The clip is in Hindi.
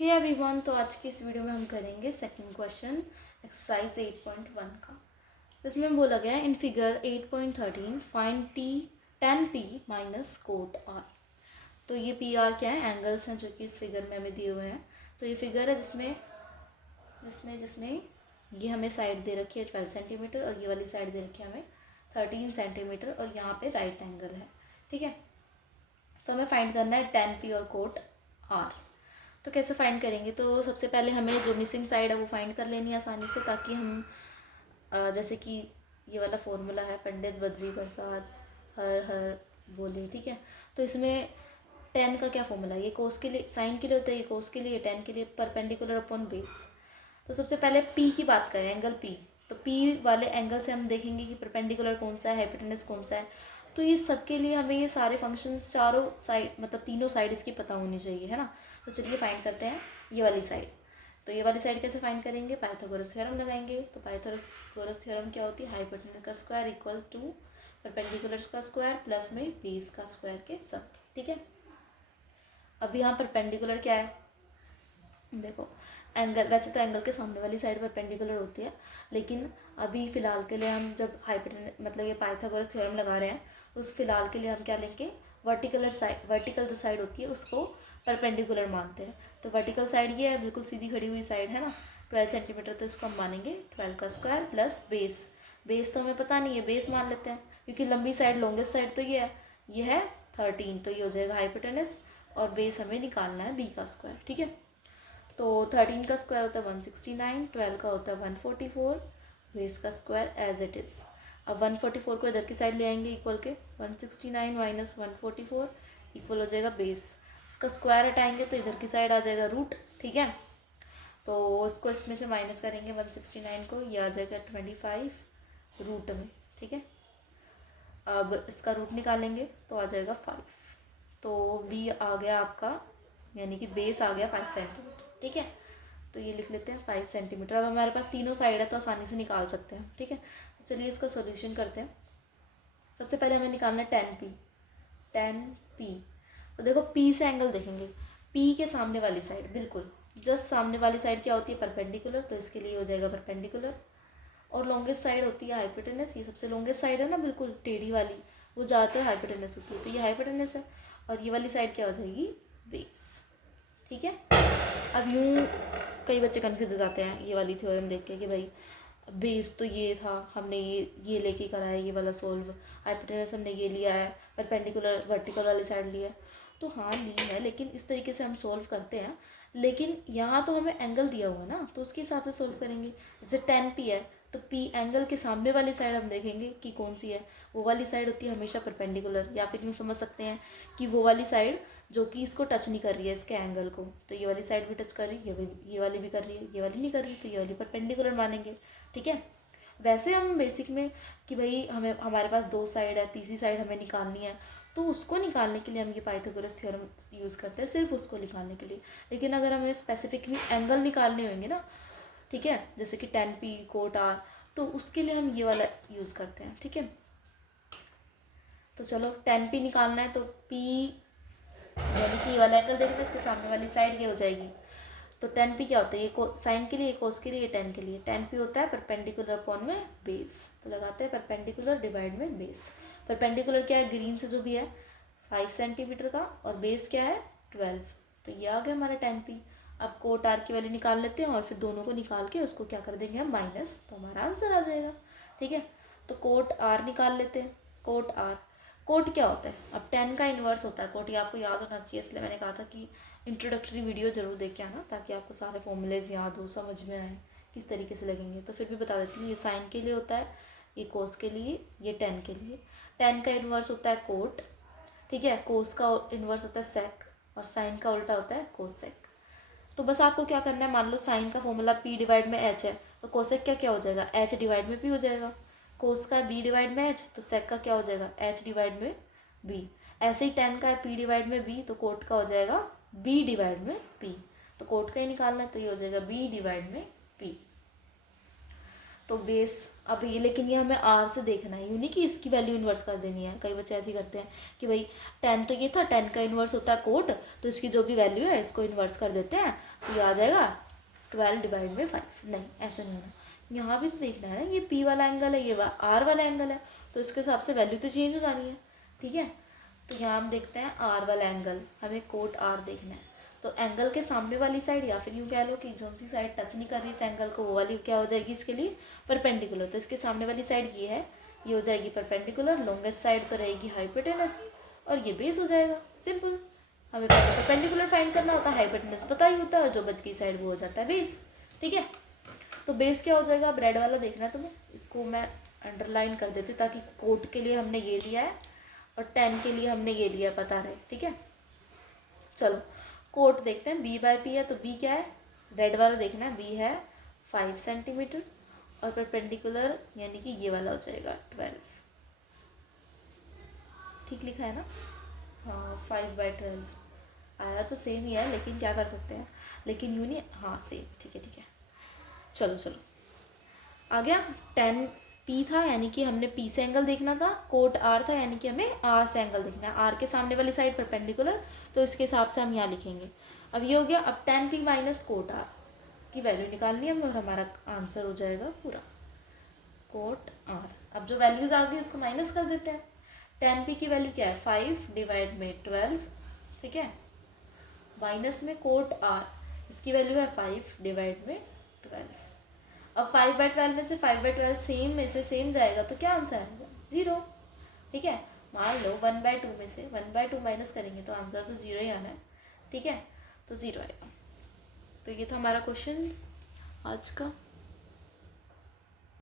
हे एवरीवन, तो आज की इस वीडियो में हम करेंगे सेकंड क्वेश्चन एक्सरसाइज 8.1 का। तो इसमें बोला गया है in figure 8.13 find T 10p minus quote R. तो ये पी आर क्या है, एंगल्स हैं जो कि इस फिगर में हमें दिए हुए हैं। तो ये फिगर है जिसमें जिसमें जिसमें ये हमें साइड दे रखी है 12 सेंटीमीटर और ये वाली साइड दे रखी है हमें 13 सेंटीमीटर और यहाँ पे राइट एंगल है। ठीक है, तो हमें फाइंड करना है 10p और कोट आर। तो कैसे फाइंड करेंगे? तो सबसे पहले हमें जो मिसिंग साइड है वो फाइंड कर लेनी है आसानी से, ताकि हम जैसे कि ये वाला फॉर्मूला है पंडित बद्री प्रसाद हर हर बोले। ठीक है, तो इसमें 10 का क्या फॉर्मूला है? ये कोस के लिए, साइन के लिए होता है, ये कोस के लिए, 10 के लिए परपेंडिकुलर अपॉन बेस। तो सबसे पहले पी की बात करें, एंगल पी। तो पी वाले एंगल से हम देखेंगे कि परपेंडिकुलर कौन सा है, हाइपोटेनस कौन सा है। तो ये सबके लिए हमें ये सारे फंक्शंस चारों साइड, मतलब तीनों साइड इसकी पता होनी चाहिए, है ना। तो चलिए फाइंड करते हैं ये वाली साइड। तो ये वाली साइड कैसे फाइंड करेंगे? पाइथागोरस थ्योरम लगाएंगे। तो पाइथागोरस थ्योरम क्या होती है? हाइपोटेनस का स्क्वायर इक्वल टू परपेंडिकुलर का स्क्वायर प्लस में बेस का स्क्वायर के सम। ठीक है, अब यहाँ परपेंडिकुलर क्या है? देखो, एंगल, वैसे तो एंगल के सामने वाली साइड परपेंडिकुलर होती है, लेकिन अभी फ़िलहाल के लिए हम जब हाइपोटेनस मतलब ये पाइथागोरस थ्योरम लगा रहे हैं, उस फिलहाल के लिए हम क्या लेंगे? वर्टिकल जो साइड होती है उसको परपेंडिकुलर मानते हैं। तो वर्टिकल साइड ये है, बिल्कुल सीधी खड़ी हुई साइड है ना, 12 सेंटीमीटर। तो इसको हम मानेंगे 12 का स्क्वायर प्लस बेस। बेस तो हमें पता नहीं है, बेस मान लेते हैं क्योंकि लंबी साइड, लॉन्गेस्ट साइड तो ये है 13। तो ये हो जाएगा हाइपोटेनस और बेस हमें निकालना है बी का स्क्वायर। ठीक है, तो 13 का स्क्वायर होता है 169, 12 का होता है 144, बेस का स्क्वायर एज इट इज़। अब 144 को इधर की साइड ले आएंगे, इक्वल के 169 माइनस 144 इक्वल हो जाएगा बेस। इसका स्क्वायर हटाएंगे तो इधर की साइड आ जाएगा रूट। ठीक है, तो इसको इसमें से माइनस करेंगे 169 को, ये आ जाएगा 25 रूट में। ठीक है, अब इसका रूट निकालेंगे तो आ जाएगा 5। तो बी आ गया आपका, यानी कि बेस आ गया 5 सेंटीमीटर। ठीक है, तो ये लिख लेते हैं 5 सेंटीमीटर। अब हमारे पास तीनों साइड है तो आसानी से निकाल सकते हैं। ठीक है, तो चलिए इसका सॉल्यूशन करते हैं। सबसे पहले हमें निकालना है 10p। तो देखो, p से एंगल देखेंगे, p के सामने वाली साइड, बिल्कुल जस्ट सामने वाली साइड क्या होती है? परपेंडिकुलर। तो इसके लिए हो जाएगा परपेंडिकुलर। और लॉन्गेस्ट साइड होती है हाइपोटेनस। ये सबसे लॉन्गेस्ट साइड है ना, बिल्कुल टेढ़ी वाली, वो ज़्यादातर हाइपोटेनस होती है। तो ये हाइपोटेनस है और ये वाली साइड क्या हो जाएगी? बेस। ठीक है, अब यूँ कई बच्चे कन्फ्यूज हो जाते हैं ये वाली थ्योरम देख के कि भाई बेस तो ये था, हमने ये लेके करा है ये वाला सॉल्व, हाइपोटेनस हमने ये लिया है, परपेंडिकुलर वर्टिकल वाली साइड लिया है। तो हाँ ली है, लेकिन इस तरीके से हम सॉल्व करते हैं। लेकिन यहाँ तो हमें एंगल दिया हुआ है ना, तो उसके हिसाब से सॉल्व करेंगे। जैसे 10p है तो p एंगल के सामने वाली साइड हम देखेंगे कि कौन सी है। वो वाली साइड होती है हमेशा परपेंडिकुलर, या फिर यूँ समझ सकते हैं कि वो वाली साइड जो कि इसको टच नहीं कर रही है, इसके एंगल को। तो ये वाली साइड भी टच कर रही है, ये वाली भी कर रही है, ये वाली नहीं कर रही, तो ये वाली परपेंडिकुलर मानेंगे। ठीक है, वैसे हम बेसिक में कि भाई हमें, हमारे पास दो साइड है, तीसरी साइड हमें निकालनी है, तो उसको निकालने के लिए हम ये पाइथागोरस थ्योरम यूज़ करते हैं, सिर्फ उसको निकालने के लिए। लेकिन अगर हमें स्पेसिफिकली एंगल निकालने होंगे ना, ठीक है, जैसे कि 10p कोट आर, तो उसके लिए हम ये वाला यूज़ करते हैं। ठीक है, तो चलो 10p निकालना है तो p यानी कि ये वाला एंगल देखेंगे, इसके सामने वाली साइड ये हो जाएगी। तो 10p क्या होता है? ये साइन के लिए, ये कोस के लिए, ये 10 के लिए। 10p होता है परपेंडिकुलर अपॉन में बेस। तो लगाते हैं परपेंडिकुलर डिवाइड में बेस। परपेंडिकुलर क्या है? ग्रीन से जो भी है 5 सेंटीमीटर का, और बेस क्या है? 12। तो ये आ गया हमारा 10p। अब कोट आर की वैल्यू निकाल लेते हैं और फिर दोनों को निकाल के उसको क्या कर देंगे हम? माइनस, तो हमारा आंसर आ जाएगा। ठीक है, तो कोट आर निकाल लेते हैं। कोट आर, कोट क्या होता है? अब 10 का इन्वर्स होता है कोट, ये आपको याद होना चाहिए, इसलिए मैंने कहा था कि इंट्रोडक्टरी वीडियो ज़रूर देख के आना, ताकि आपको सारे फॉर्मूलेज याद हो, समझ में आए किस तरीके से लगेंगे। तो फिर भी बता देती हूँ, ये साइन के लिए होता है, ये कोस के लिए, ये 10 के लिए। 10 का इन्वर्स होता है कोट। ठीक है, कोस का इन्वर्स होता है सेक, और साइन का उल्टा होता है कोसेक। तो बस आपको क्या करना है, मान लो साइन का फॉर्मूला p डिवाइड में h है, तो कोसेक का क्या हो जाएगा? h डिवाइड में p हो जाएगा। कोस का b डिवाइड में h, तो सेक का क्या हो जाएगा? h डिवाइड में b। ऐसे ही 10 का है p डिवाइड में b, तो कोट का हो जाएगा b डिवाइड में p। तो कोट का ही निकालना है, तो ये हो जाएगा b डिवाइड में p। तो बेस अब ये, लेकिन ये हमें आर से देखना है, यूँ नहीं कि इसकी वैल्यू इन्वर्स कर देनी है। कई बच्चे ऐसे ही करते हैं कि भाई 10 तो ये था, 10 का इन्वर्स होता है कोट, तो इसकी जो भी वैल्यू है इसको इन्वर्स कर देते हैं, तो ये आ जाएगा 12 डिवाइड में 5। नहीं, ऐसा नहीं होना। यहाँ भी तो देखना है ना, ये पी वाला एंगल है, ये आर वाला एंगल है, तो इसके हिसाब से वैल्यू तो चेंज हो जानी है। ठीक है, तो यहाँ हम देखते हैं आर वाला एंगल, हमें कोट आर देखना है। तो एंगल के सामने वाली साइड, या फिर यूँ कह लो कि जो सी साइड टच नहीं कर रही इस एंगल को, वो वाली क्या हो जाएगी इसके लिए, परपेंडिकुलर। तो इसके सामने वाली साइड ये है, ये हो जाएगी परपेंडिकुलर। लॉन्गेस्ट साइड तो रहेगी हाइपोटेनस, और ये बेस हो जाएगा। सिंपल। हमें पहले परपेंडिकुलर फाइंड करना होता है, हाइपोटेनस पता ही होता है, जो बच गई साइड वो हो जाता है बेस। ठीक है, तो बेस क्या हो जाएगा, अब रेड वाला देखना है तुम्हें, इसको मैं अंडरलाइन कर देती हूँ ताकि कोट के लिए हमने ये लिया है और 10 के लिए हमने ये लिया, पता रहे। ठीक है, चलो कोट देखते हैं। बी बाय पी है, तो बी क्या है, रेड वाला देखना है, बी है 5 सेंटीमीटर, और परपेंडिकुलर यानी कि ये वाला हो जाएगा 12। ठीक लिखा है ना? हाँ, 5/12 आया तो सेम ही है, लेकिन क्या कर सकते हैं, लेकिन यूँ नहीं, हाँ सेम। ठीक है, ठीक है, चलो चलो आ गया। 10 पी था यानी कि हमने पी से एंगल देखना था, कोट आर था यानी कि हमें आर से एंगल देखना है। आर के सामने वाली साइड परपेंडिकुलर, तो इसके हिसाब से हम यहाँ लिखेंगे। अब ये हो गया। अब 10 पी माइनस कोट आर की वैल्यू निकालनी है हमें, और हमारा आंसर हो जाएगा पूरा कोट आर। अब जो वैल्यूज़ आ गई इसको माइनस कर देते हैं। 10 पी की वैल्यू क्या है, 5 डिवाइड में 12। ठीक है, माइनस में कोट आर, इसकी वैल्यू है 5 डिवाइड में 12। अब 5/12 में से 5/12 सेम में से सेम जाएगा, तो क्या आंसर आएगा, 0। ठीक है, मान लो 1/2 में से 1/2 माइनस करेंगे तो आंसर तो 0 ही आना है। ठीक है, तो 0 आएगा। तो ये था हमारा क्वेश्चन आज का।